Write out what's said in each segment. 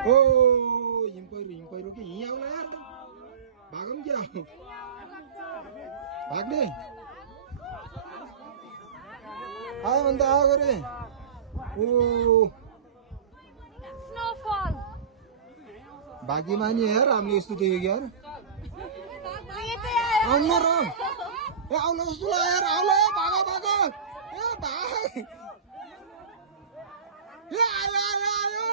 ओ हिम पहिरो कि हिँ आउला यार भागौँ क्या भाग्ने आयो भने त आएको रे ओ स्नोफल भाग्यमानी यार हामीले यस्तो देखेको यार आउनु र ए आउनु जस्तो ल यार आउला भागो भागो ए भाग ए आयो आयो आयो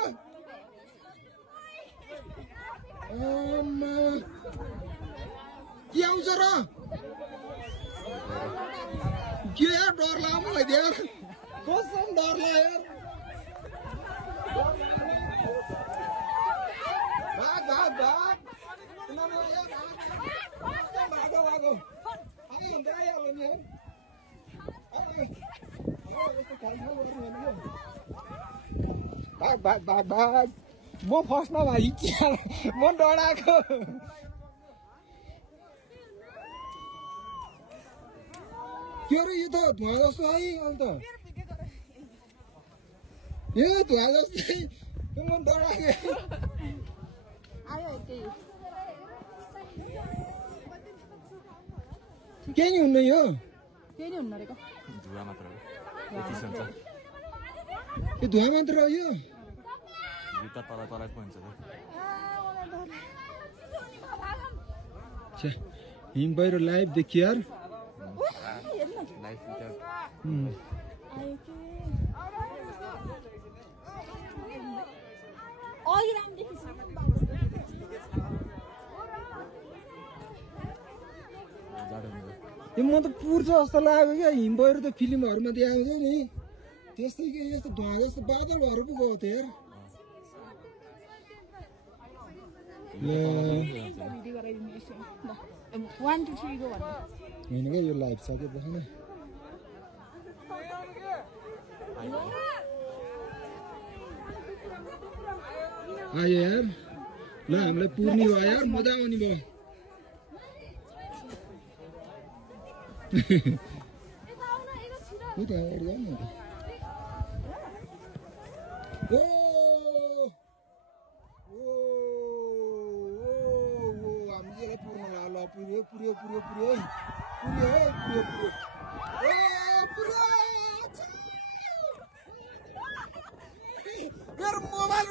के आउँछ र के यार डर लाग्यो मलाई यार कसम डर लाग्यो यार भाग भाग भाग भागो भागो आयो भने त आइहाल्यो नि भाग भाग भाग भाग म फर्स्टमा भाइ म डराएको के अरे यो त धुवा जस्तो है अन्त यो धुवा जस्तै म डराएको केही नि हुन्न यो केही नि हुन्न रे धुवा मात्र हो यो धुवा मात्र हो यो जुत्ता तल तलै पो हुन्छ त हिम पहिरो लाइभ देखियो यार म त पुर्छ जस्तो लाग्यो क्या हिम पहिरो त फिल्महरूमा देखाउँछ नि त्यस्तै के यस्तो धुवा जस्तो बादलहरू पो गएको थियो यार होइन क्या यो लाइभ सकेपछि नै आयो यार ल हामीलाई पुर्ने भयो यार मजा आउने भयो उता अगाडि जाऊ न ओ हामीले पुर्न ल पुर्यो पुर्यो पुर्यो पुर्यो पुर्यो पुर्यो पुर्यो मेरो मोबाइल